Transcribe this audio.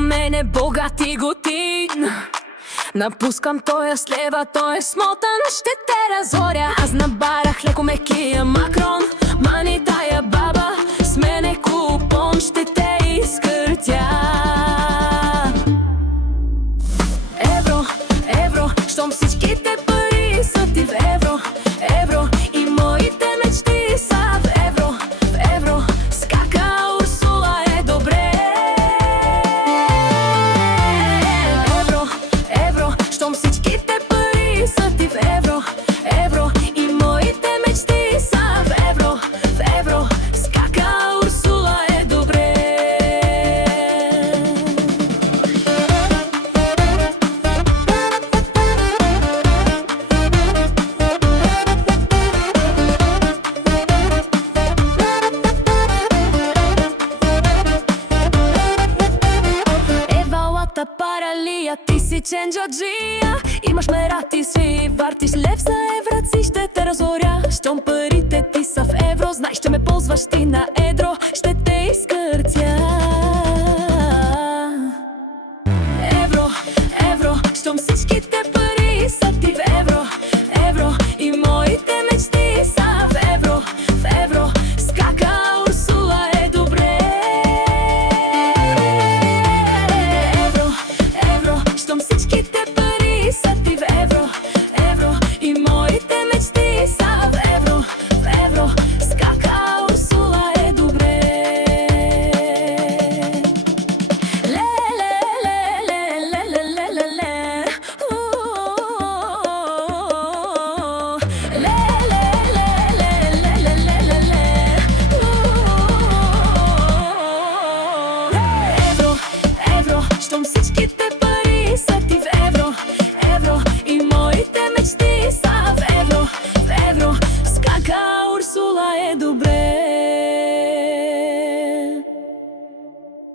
мене богат и готин. Напускам тоя с лева, той е смотан, ще те разоря. Аз набарах леко мекия Макрон, мани тая баба, с мене купон, ще те изкъртя. Евро, евро, щом всичките пари са ти в евро. Евро и моите мечти са в евро. В евро скака Урсула е добре. Евро, евро, щом всичките пари са ти в евро. Евро и моите мечти са в евро. В евро скака Урсула е добре. Евалата паралия, ти си ченджаджия. Имаш мера, ти си вартиш лев за евраци, ще те разоря. Щом парите ти са в евро, знай, ще ме ползваш ти на едро, ще те изкъртя.